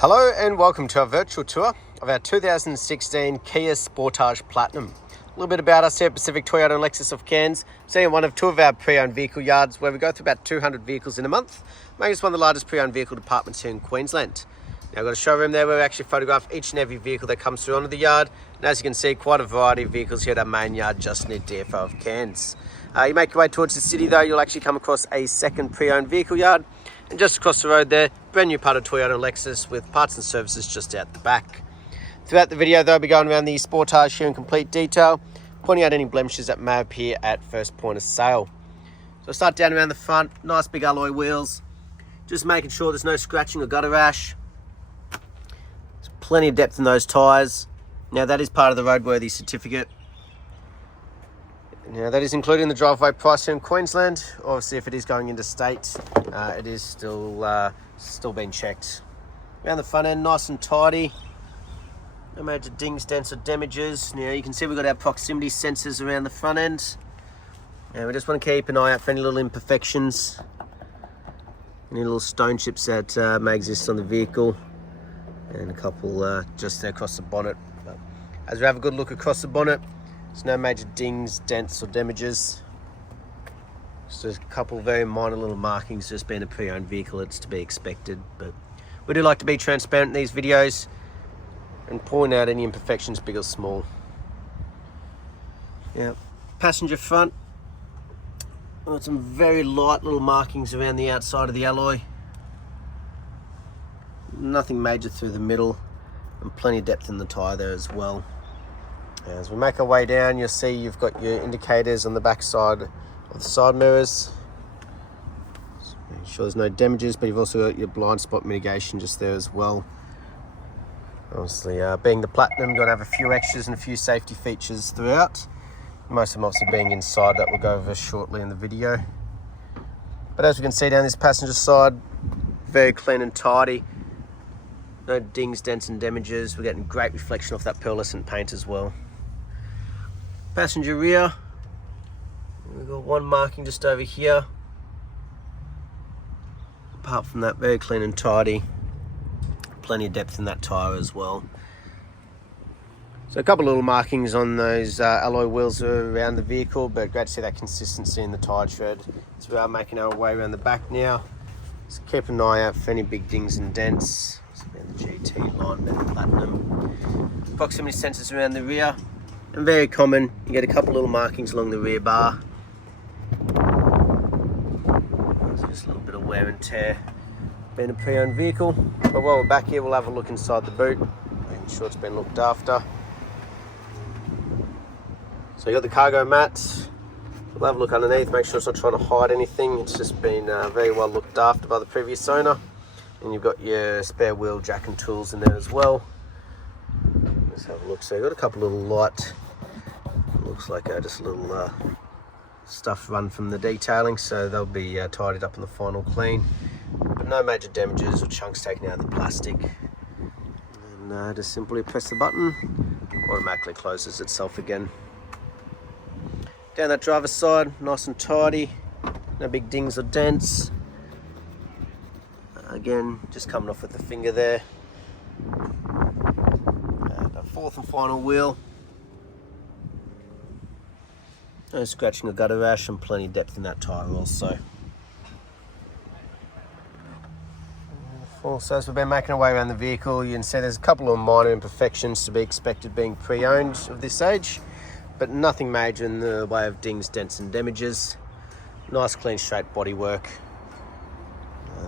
Hello and welcome to our virtual tour of our 2016 Kia Sportage Platinum. A little bit about us here at Pacific Toyota and Lexus of Cairns. I'm seeing one of two of our pre-owned vehicle yards where we go through about 200 vehicles in a month, making us one of the largest pre-owned vehicle departments here in Queensland. Now, I've got a showroom there where we actually photograph each and every vehicle that comes through onto the yard. And as you can see, quite a variety of vehicles here at our main yard just near DFO of Cairns. You make your way towards the city though, you'll actually come across a second pre-owned vehicle yard. And just across the road there, brand new part of Toyota and Lexus with parts and services just out the back. Throughout the video though, I'll be going around the Sportage here in complete detail, pointing out any blemishes that may appear at first point of sale. So I'll start down around the front, nice big alloy wheels, just making sure there's no scratching or gutter rash. There's plenty of depth in those tyres. Now that is part of the roadworthy certificate. Now that is included in the driveway price here in Queensland. Obviously if it is going into state, it is still being checked. Around the front end, nice and tidy. No major dings, dents or damages. Now you can see we've got our proximity sensors around the front end. And we just want to keep an eye out for any little imperfections. Any little stone chips that may exist on the vehicle. And a couple just there across the bonnet. But as we have a good look across the bonnet, there's no major dings, dents or damages. Just a couple very minor little markings, just being a pre-owned vehicle, it's to be expected. But we do like to be transparent in these videos and point out any imperfections, big or small. Yeah, passenger front. Got some very light little markings around the outside of the alloy. Nothing major through the middle, and plenty of depth in the tyre there as well. As we make our way down, you'll see you've got your indicators on the back side of the side mirrors. So make sure there's no damages, but you've also got your blind spot mitigation just there as well. Obviously, being the Platinum, you've got to have a few extras and a few safety features throughout. Most of them obviously being inside, that we'll go over shortly in the video. But as we can see down this passenger side, very clean and tidy. No dings, dents and damages. We're getting great reflection off that pearlescent paint as well. Passenger rear, we've got one marking just over here. Apart from that, very clean and tidy. Plenty of depth in that tyre as well. So a couple of little markings on those alloy wheels around the vehicle, but great to see that consistency in the tyre tread. So we are making our way around the back now. So keep an eye out for any big dings and dents. So the GT line, the Platinum. Proximity sensors around the rear. And very common, you get a couple little markings along the rear bar. So just a little bit of wear and tear, being a pre-owned vehicle. But while we're back here, we'll have a look inside the boot, making sure it's been looked after. So you got the cargo mats. We'll have a look underneath, make sure it's not trying to hide anything. It's just been very well looked after by the previous owner. And you've got your spare wheel jack and tools in there as well. Let's have a look. So you've got a couple little light, looks like just a little stuff run from the detailing, so they'll be tidied up in the final clean. But no major damages or chunks taken out of the plastic. And just simply press the button, automatically closes itself again. Down that driver's side, nice and tidy, no big dings or dents. Again, just coming off with the finger there. And a fourth and final wheel. No scratching or gutter rash, and plenty of depth in that tyre also. Also, as we've been making our way around the vehicle, you can see there's a couple of minor imperfections to be expected being pre-owned of this age, but nothing major in the way of dings, dents and damages. Nice clean straight bodywork.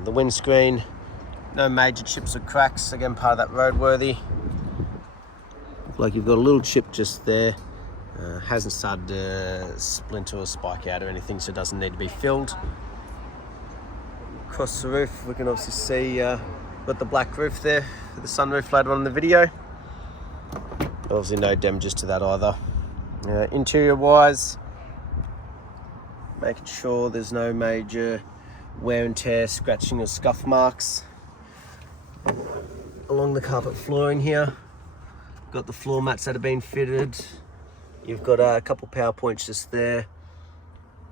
The windscreen, no major chips or cracks, again part of that roadworthy. Like you've got a little chip just there, hasn't started to splinter or spike out or anything, so it doesn't need to be filled. Across the roof we can obviously see got the black roof there for the sunroof later on in the video. Obviously no damages to that either. Interior wise, making sure there's no major wear and tear, scratching or scuff marks along the carpet flooring here. Got the floor mats that have been fitted. You've got a couple power points just there.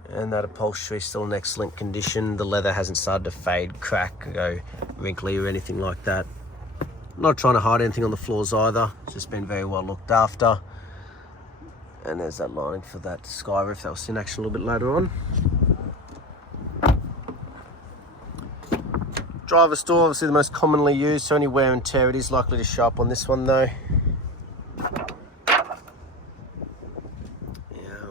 And that upholstery is still in excellent condition. The leather hasn't started to fade, crack, go wrinkly or anything like that. Not trying to hide anything on the floors either. It's just been very well looked after. And there's that lining for that sky roof that we'll see in action a little bit later on. Driver's door, obviously the most commonly used, so any wear and tear it is likely to show up on this one though.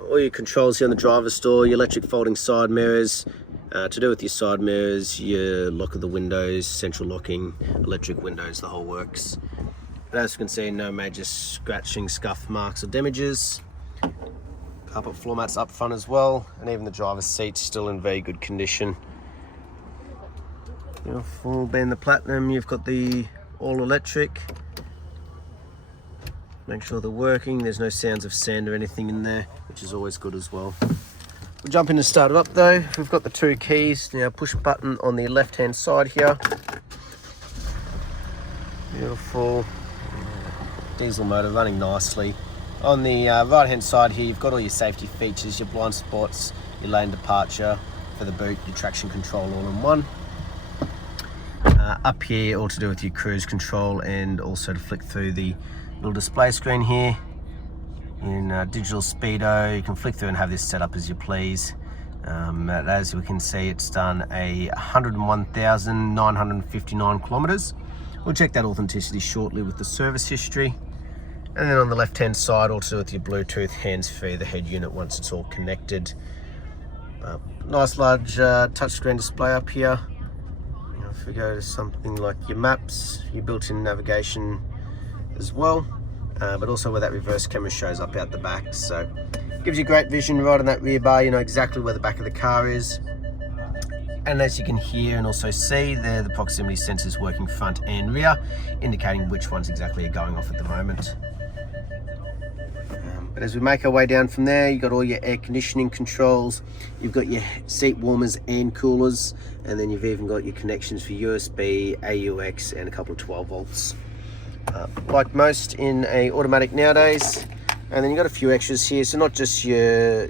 All your controls here on the driver's door, your electric folding side mirrors, to do with your side mirrors, your lock of the windows, central locking, electric windows, the whole works. But as you can see, no major scratching, scuff marks or damages. Carpet floor mats up front as well, and even the driver's seat's still in very good condition. Beautiful. Being the Platinum, you've got the all electric. Make sure they're working. There's no sounds of sand or anything in there, which is always good as well. We'll jump in and start it up though. We've got the 2 keys. Now push button on the left hand side here. Beautiful. Diesel motor running nicely. On the right hand side here, you've got all your safety features, your blind spots, your lane departure for the boot, your traction control all in one. Up here, all to do with your cruise control, and also to flick through the little display screen here. In digital speedo, you can flick through and have this set up as you please. As we can see, it's done a 101,959 kilometers. We'll check that authenticity shortly with the service history. And then on the left hand side, all to do with your Bluetooth hands-free, the head unit once it's all connected. Nice large touchscreen display up here. If we go to something like your maps, your built-in navigation as well, but also where that reverse camera shows up out the back, so gives you great vision right on that rear bar. You know exactly where the back of the car is, and as you can hear and also see there, the proximity sensors working front and rear, indicating which ones exactly are going off at the moment. But as we make our way down from there, you've got all your air conditioning controls, you've got your seat warmers and coolers, and then you've even got your connections for USB, AUX, and a couple of 12 volts. Like most in a automatic nowadays. And then you've got a few extras here, so not just your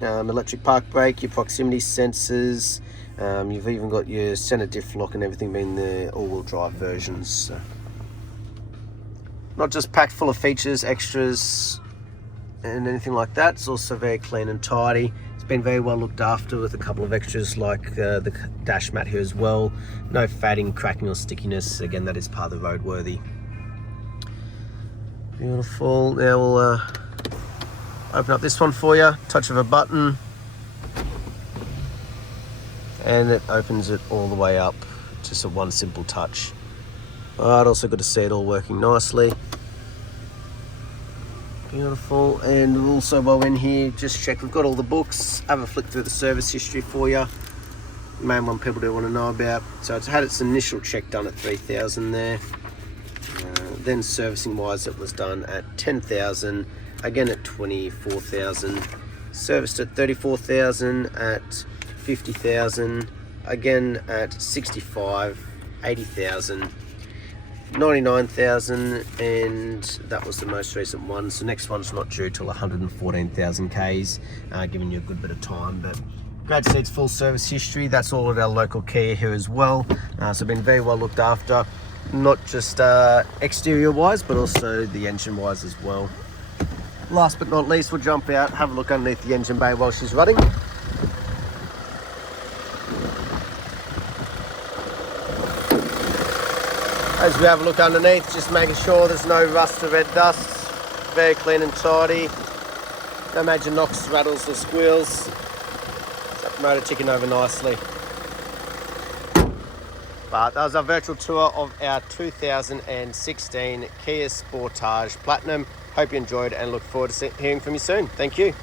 electric park brake, your proximity sensors, you've even got your center diff lock and everything being the all-wheel drive versions. So not just packed full of features, extras, and anything like that. It's also very clean and tidy. It's been very well looked after with a couple of extras like the dash mat here as well. No fading, cracking or stickiness. Again, that is part of the roadworthy. Beautiful. Now we'll open up this one for you. Touch of a button, and it opens it all the way up. Just a one simple touch. Alright, also good to see it all working nicely. Beautiful. And also while we're in here, just check we've got all the books. Have a flick through the service history for you. Main one people do want to know about. So it's had its initial check done at 3,000 there. Then servicing wise, it was done at 10,000, again at 24,000, serviced at 34,000, at 50,000, again at 65, 80,000, 99,000, and that was the most recent one. So next one's not due till 114,000 Ks, giving you a good bit of time. But great to see its full service history. That's all at our local Kia here as well. So been very well looked after, not just exterior wise, but also the engine wise as well. Last but not least, we'll jump out, have a look underneath the engine bay while she's running. As we have a look underneath, just making sure there's no rust or red dust. Very clean and tidy. No major knocks, rattles or squeals. That motor ticking over nicely. But that was our virtual tour of our 2016 Kia Sportage Platinum. Hope you enjoyed and look forward to hearing from you soon. Thank you.